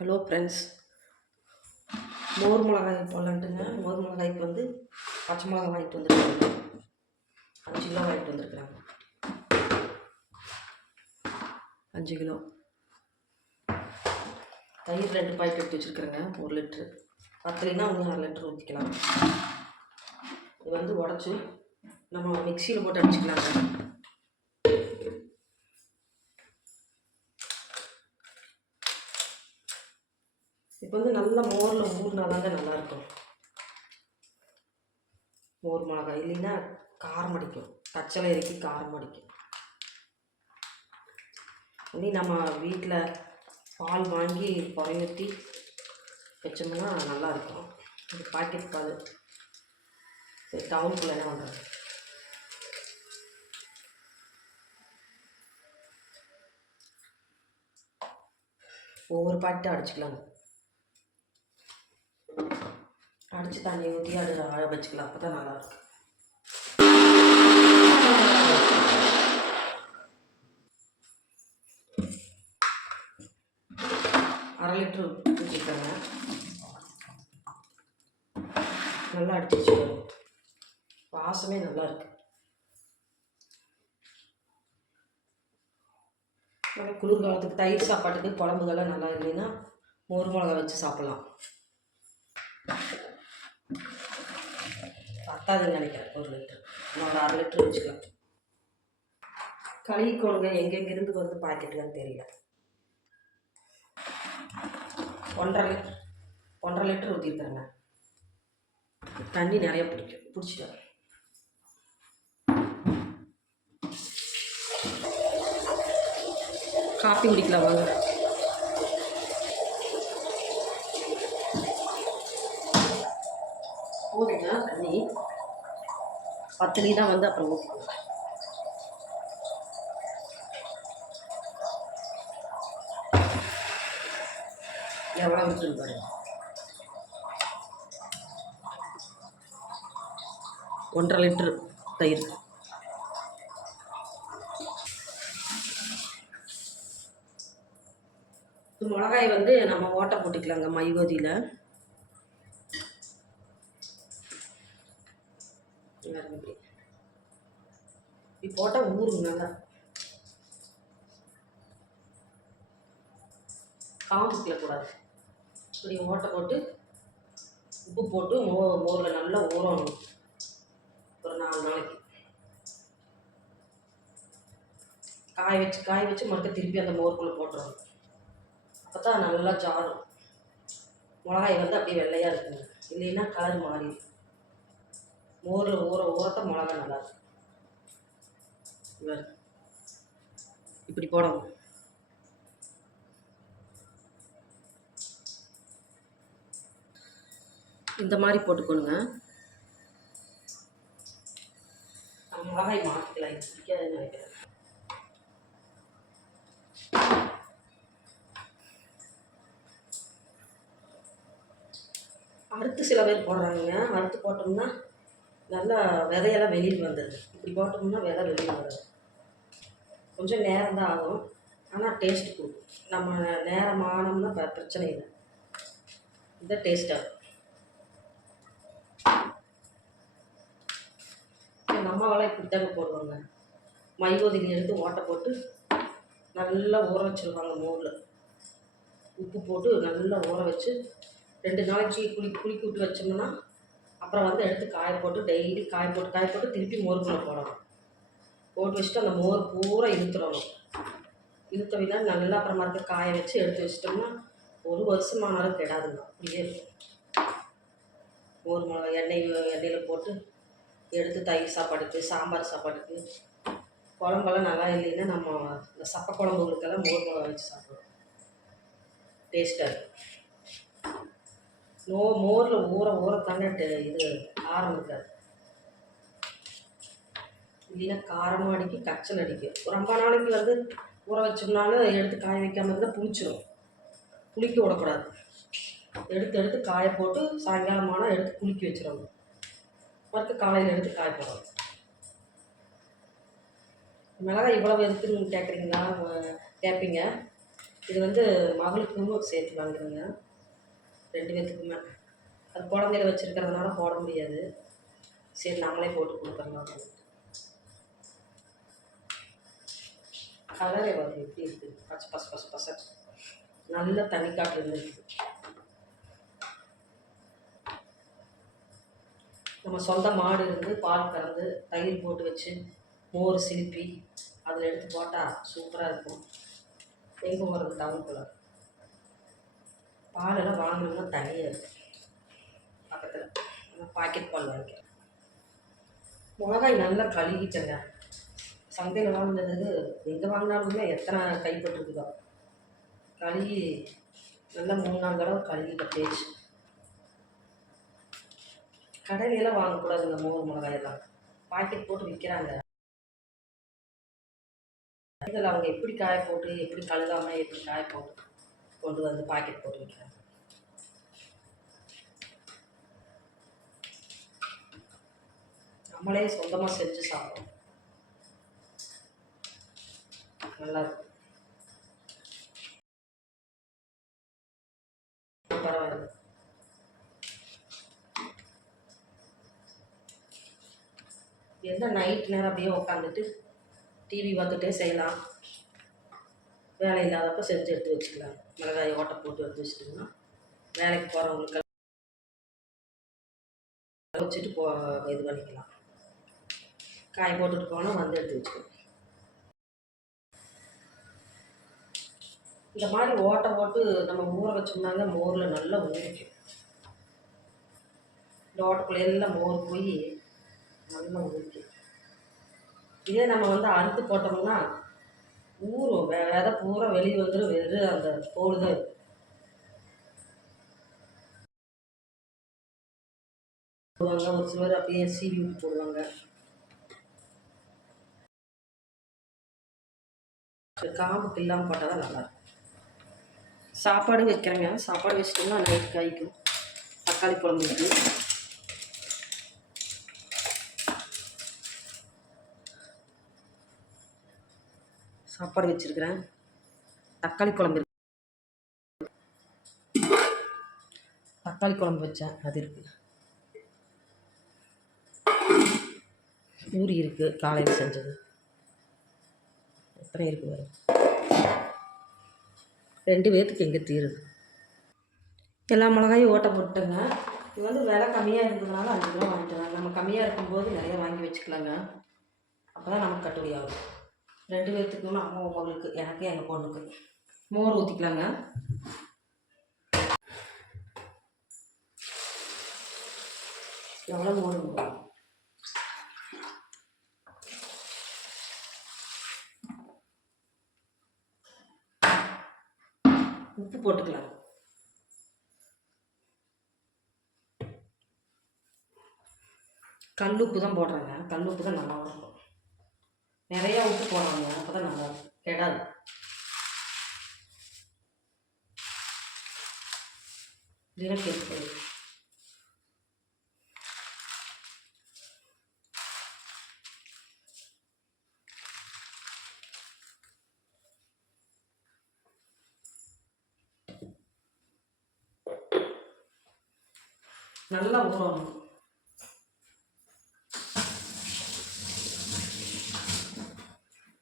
Hello friends, மோர் மிளகாய் போடலான்ட்டுங்க. மோர் மிளகாய்க்கு வந்து பச்சை மிளகாய் வாங்கிட்டு வந்துருக்காங்க. 5 கிலோ வாங்கிட்டு வந்துருக்குறாங்க. 5 கிலோ தயிர் 2 பாக்கெட் எடுத்து வச்சுருக்குறேங்க. 1 லிட்ரு பத்தலைன்னா இன்னும் 1/2 லிட்டர் ஊற்றிக்கலாம். இது வந்து உடச்சி நம்ம மிக்சியில் போட்டு அடிச்சுக்கலாங்க. இப்போ வந்து நல்லா மோரில் ஊறினாதாங்க நல்லாயிருக்கும். மோர் மிளகாய் இல்லைன்னா காரம் அடிக்கும், பச்சளை இறக்கி காரம் அடிக்கும். இனி நம்ம வீட்டில் பால் வாங்கி குறையூற்றி வச்சோம்னா நல்லாயிருக்கும். இது பாக்கெட் பால். சரி, டவுனுக்குள்ளே என்ன பண்ணுறது? ஒவ்வொரு பாக்கெட்டாக அடிச்சுக்கலாங்க. அடித்து தண்ணி ஊற்றி அது அழ வச்சுக்கலாம். அப்போ தான் நல்லாயிருக்கும். அரை லிட்ரு ஊற்றிக்கோங்க. நல்லா அடிச்சு வச்சுக்கணும். வாசமே நல்லாயிருக்கு. குளிர்காலத்துக்கு தயிர் சாப்பாட்டுக்கு குழம்புகள்லாம் நல்லா இல்லைன்னா மோர் மிளகா வச்சு சாப்பிட்லாம். பத்தாதுன்னு நினைக்கிறேன் 1 லிட்டர். இன்னும் ஒரு 1/2 லிட்டர் வச்சுக்கலாம். கழுவிக்கோணுங்க. எங்கெங்கிருந்து வந்து பாக்கெட்டுன்னு தெரியல. 1/2 லிட்டர் ஊற்றிருக்கிறேங்க. தண்ணி நிறைய பிடிச்சிட்டேன். காப்பி குடிக்கலாம் வாங்க. போதுங்க தண்ணி. 10 தான் வந்து அப்புறம் ஊற்றிக்கலாம். எவ்வளோ விட்டுருக்கு பாருங்க. 1/2 லிட்டரு தயிர். மிளகாய் வந்து நம்ம ஓட்டை போட்டுக்கலாங்க மைகோதியில். இப்படி போட்டால் ஊறுங்க நல்லா. காமிக்கக்கூடாது. இப்படி ஓட்டை போட்டு உப்பு போட்டு மோரில் நல்லா ஊறணும். ஒரு 4 நாளைக்கு காய வச்சு மறுக்க திருப்பி அந்த மோருக்குள்ளே போட்டுறணும். அப்போ தான் நல்லா ஜாரும். மிளகாய் வந்து அப்படியே வெள்ளையாக இருக்குங்க. இல்லைன்னா கலர் மாறி. மோரில் ஊறத்த மிளகாய் நல்லாயிருக்கும். இப்படி போடணும். இந்த மாதிரி போட்டுக்கணுங்க. மிளகாய் மாற்றிக்கலாம். இது பிடிக்காதுன்னு நினைக்கிறேன். அறுத்து சில பேர் போடுறாங்க. அறுத்து போட்டோம்னா நல்லா விதையெல்லாம் வெளியில் வந்துடுது. இப்படி போட்டோம்னா விதை வெளியில் வராது. கொஞ்சம் நேரம் தான் ஆகும், ஆனால் டேஸ்ட்டு கொடுக்கும். நம்ம நேரம் ஆனோம்னா பிரச்சனை இல்லை. இந்த டேஸ்ட்டாக எங்கள் அம்மாவெல்லாம் இப்படி தாங்க போடுவாங்க. மைகோதியில் எடுத்து ஓட்டை போட்டு நல்லா ஊற வச்சுருவாங்க. மோரில் உப்பு போட்டு நல்லா ஊற வச்சு 2 நாளைக்கு குளிக்க விட்டு வச்சோம்னா அப்புறம் வந்து எடுத்து காய போட்டு டெய்லி காய போட்டு திருப்பி மோருக்குள்ளே போடணும். போட்டு வச்சுட்டு அந்த மோர் பூரா இழுத்துடணும். இழுத்தவினா நல்லா அப்புறமா இருக்க காய வச்சு எடுத்து வச்சிட்டோம்னா 1 வருஷமானாலும் கெடாதுங்க. அப்படியே இருக்கும். மோர் மிளகா எண்ணெயில் போட்டு எடுத்து தயிர் சாப்பாடுக்கு, சாம்பார் சாப்பாட்டுக்கு, குழம்பெல்லாம் நல்லா இல்லைன்னா நம்ம இந்த சப்பை குழம்புகளுக்கெல்லாம் மோர் மிளகா வச்சு சாப்பிடுவோம். டேஸ்ட்டாக இருக்கும். மோரில் ஊறத்தாங்க இது காரம் இருக்காது. இல்லைன்னா காரமாக அடிக்கும், கச்சல் அடிக்கும். ரொம்ப நாளைக்கு வந்து ஊற வச்சோம்னாலும் எடுத்து காய வைக்காமல் இருந்தால் புளிச்சிடும். புளிக்க விடக்கூடாது. எடுத்து காய போட்டு சாயங்காலமான எடுத்து புளிக்க வச்சிடணும். மறுக்க காலையில் எடுத்து காய போடணும். மிளகாய் இவ்வளவு எதுக்குன்னு கேட்குறீங்களா? கேட்பீங்க. இது வந்து மகளுக்கும் சேர்த்து வாங்குறேங்க, 2 பேத்துக்குமே. அது குழந்தையில வச்சுருக்கிறதுனால போட முடியாது. சரி நம்மளே போட்டு கொடுத்துடலாம். கலரே பார்த்து எப்படி இருக்குது, பச்சை பச பச பச நல்ல தனி காட்டு இருந்துருக்கு. நம்ம சொந்த மாடு இருந்து பால் கறந்து தயிர் போட்டு வச்சு மோர் சிலிப்பி அதில் எடுத்து போட்டால் சூப்பராக இருக்கும். எங்கே போகிறது டவுனுக்குள்ள பாலெல்லாம் வாங்கணும்னா தனியாக இருக்குது. பக்கத்தில் நம்ம பாக்கெட் பால் வாங்கிக்கிறேன். மிளகாய் நல்லா கழுகிட்டேங்க. சந்தையில் வாங்கினது எங்கே வாங்கினாலுமே எத்தனை கைப்பட்டுருக்குதோ கழுகி நல்லா 3-4 தடவை கழுகிட்ட பேச்சு. கடையிலெல்லாம் வாங்கக்கூடாதுங்க மோர் மிளகாயெல்லாம், பாக்கெட் போட்டு விற்கிறாங்க. இதில் அவங்க எப்படி காய போட்டு எப்படி கழுகாமல் எப்படி காய போட்டு கொண்டு வந்து பாக்கெட் போட்டு விற்கிறாங்க. நம்மளே சொந்தமாக செஞ்சு சாப்பிடுவோம், நல்லாயிருக்கும். பரவாயில்ல. என்ன நைட் நேரம் அப்படியே உட்காந்துட்டு டிவி பார்த்துட்டே செய்யலாம். வேலை இல்லாதப்போ செஞ்சு எடுத்து வச்சுக்கலாம். மிளகாயை ஓட்டை போட்டு எடுத்து வச்சுட்டோம்னா வேலைக்கு போகிறவங்களுக்கு வச்சுட்டு இது பண்ணிக்கலாம். காய் போட்டுட்டு போனால் வந்து எடுத்து வச்சுக்கலாம். இந்த மாதிரி ஓட்டை போட்டு நம்ம ஊற வச்சோம்னாங்க மோரில் நல்லா ஊறிக்கும். இந்த ஓட்டைக்குள்ள எல்லாம் மோர் போய் நல்லா ஊறிக்கும். இதே நம்ம வந்து அறுத்து போட்டோம்னா ஊறும், விதை பூரா வெளியே வந்துடும், வெறும் அந்த தோல் தான். போடுவாங்க ஒரு சிலர் அப்படியே சீவி விட்டு போடுவாங்க. காம்புக்கு இல்லாமல் போட்டால் தான் நல்லாயிருக்கும். சாப்பாடு வைக்கிறேங்க. சாப்பாடு வச்சிட்டோம்னா நைட்டு காய்க்கும். தக்காளி குழம்பு இருக்குது. சாப்பாடு வச்சுருக்கிறேன். தக்காளி குழம்பு இருக்கு. தக்காளி குழம்பு வச்சேன், அது இருக்குது. பூரி இருக்குது, காலையில் செஞ்சது. எத்தனை இருக்குது வரும், 2 பேர்த்துக்கு எங்கே தீருது. எல்லா மிளகாயும் ஓட்டை போட்டுங்க. இது வந்து விலை கம்மியாக இருந்ததுனால 5 கிலோ வாங்கிட்டேன். நம்ம கம்மியாக இருக்கும்போது நிறைய வாங்கி வச்சுக்கலாங்க, அப்போ தான் நமக்கு கட்டுப்படி ஆகும். 2 பேர்த்துக்குன்னு அம்மா மகளுக்கு, எனக்கு எங்கள் பொண்ணுக்கு. மோர் ஊற்றிக்கலாங்க. எவ்வளோ மோர் ஊற்றலாம். உப்பு போட்டுக்கலாம். கல் உப்பு தான் போடுறாங்க, கல் உப்பு தான் நல்லா இருக்கும். நிறையா உப்பு போடுறாங்க, அப்போ தான் நல்லா இருக்கும், கெடாது. இதெல்லாம் கெட்டு நல்லா ஊறணும்.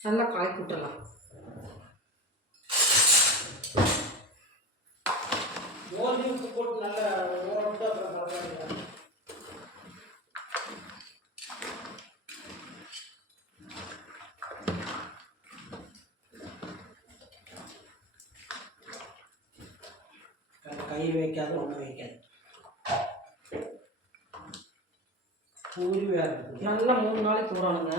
நல்லா காய் கூட்டலாம். உப்பு போட்டு நல்லா ஊறவிட்டு அப்புறம் கை வைக்காது, ஒன்றும் வைக்காது. நல்லா 3 நாளைக்கு ஊறணுங்க.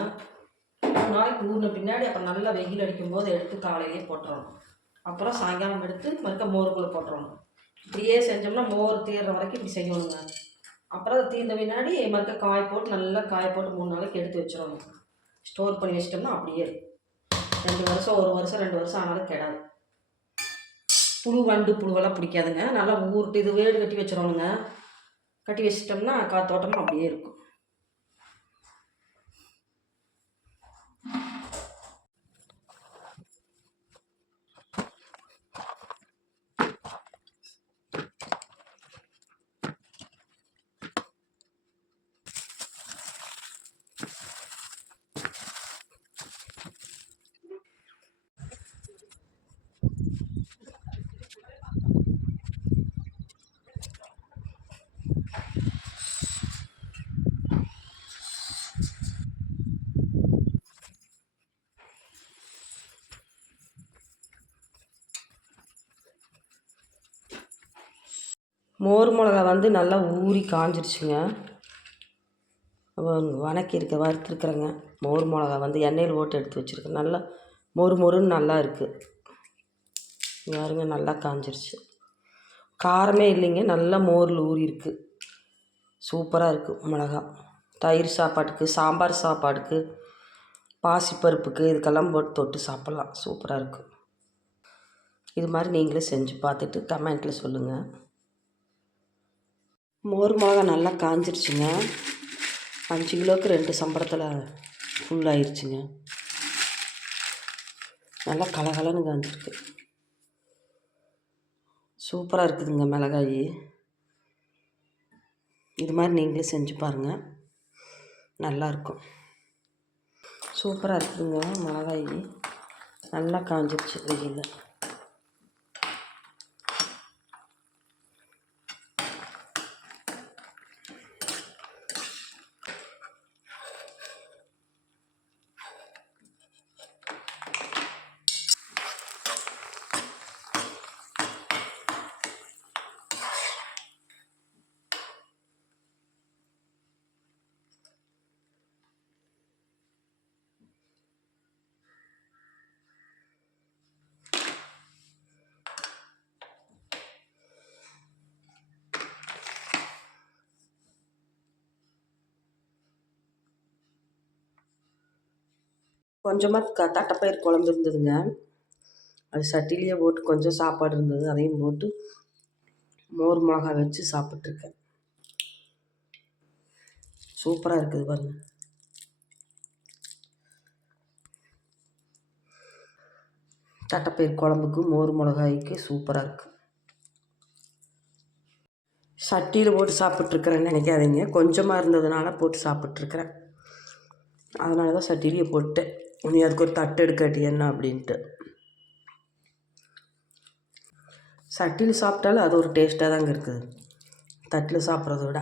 3 நாளைக்கு ஊறின பின்னாடி அப்புறம் நல்லா வெயில் அடிக்கும்போது எடுத்து காலையிலே போட்டுறணும். அப்புறம் சாயங்காலம் எடுத்து மறுக்க மோருக்குள்ளே போட்டுறணும். இப்படியே செஞ்சோம்னா மோர் தீர்ற வரைக்கும் இப்படி செய்யணுங்க. அப்புறம் அதை தீர்ந்த பின்னாடி மறுக்க காய் போட்டு நல்லா காய போட்டு 3 நாளைக்கு எடுத்து வச்சிடணும். ஸ்டோர் பண்ணி வச்சிட்டோம்னா அப்படியே 2 வருஷம் 1 வருஷம் 2 வருஷம் ஆனாலும் கெடாது. புழு வண்டு புழுவெல்லாம் பிடிக்காதுங்க. நல்லா ஊருட்டு இது வேடு கட்டி வச்சிடணுங்க. கட்டி வச்சிட்டோம்னா காத்தோட்டமாக அப்படியே இருக்கும். மோர் மிளகா வந்து நல்லா ஊறி காஞ்சிருச்சுங்க. வறுத்துருக்குறேங்க. மோர் மிளகா வந்து எண்ணெயில் போட்டு எடுத்து வச்சுருக்கேன். நல்லா மொறு மொறுன்னு நல்லா இருக்குது. பாருங்க, நல்லா காஞ்சிருச்சு. காரமே இல்லைங்க, நல்லா மோரில் ஊறி இருக்குது. சூப்பராக இருக்குது மிளகா. தயிர் சாப்பாட்டுக்கு, சாம்பார் சாப்பாடுக்கு, பாசிப்பருப்புக்கு இதுக்கெல்லாம் போட்டு தொட்டு சாப்பிட்லாம். சூப்பராக இருக்குது. இது மாதிரி நீங்களே செஞ்சு பார்த்துட்டு கமெண்ட்டில் சொல்லுங்கள். மோர் மிளகா நல்லா காஞ்சிருச்சுங்க. 5 கிலோவுக்கு 2 சம்பளத்தில் ஃபுல்லாகிருச்சுங்க. நல்லா கலகலன்னு காஞ்சிருக்கு. சூப்பராக இருக்குதுங்க மிளகாய். இது மாதிரி நீங்களே செஞ்சு பாருங்கள், நல்லாயிருக்கும். சூப்பராக இருக்குதுங்க மிளகாய். நல்லா காஞ்சிருச்சு வெயிலில். கொஞ்சமாக தட்டைப்பயிர் குழம்பு இருந்ததுங்க. அது சட்டிலேயே போட்டு கொஞ்சம் சாப்பாடு இருந்தது, அதையும் போட்டு மோர் மிளகா வச்சு சாப்பிட்ருக்கேன். சூப்பராக இருக்குது பாருங்க. தட்டைப்பயிர் குழம்புக்கு மோர் மிளகாய்க்கு சூப்பராக இருக்குது. சட்டியில் போட்டு சாப்பிட்ருக்குறேன்னு நினைக்காதீங்க, கொஞ்சமாக இருந்ததுனால போட்டு சாப்பிட்ருக்குறேன். அதனால தான் சட்டிலேயே போட்டேன். நீ அதுக்கு ஒரு தட்டு எடுக்காட்டி என்ன அப்படின்ட்டு. சட்டியில் சாப்பிட்டாலும் அது ஒரு டேஸ்ட்டாக தாங்க இருக்குது, தட்டில் சாப்பிட்றத விட.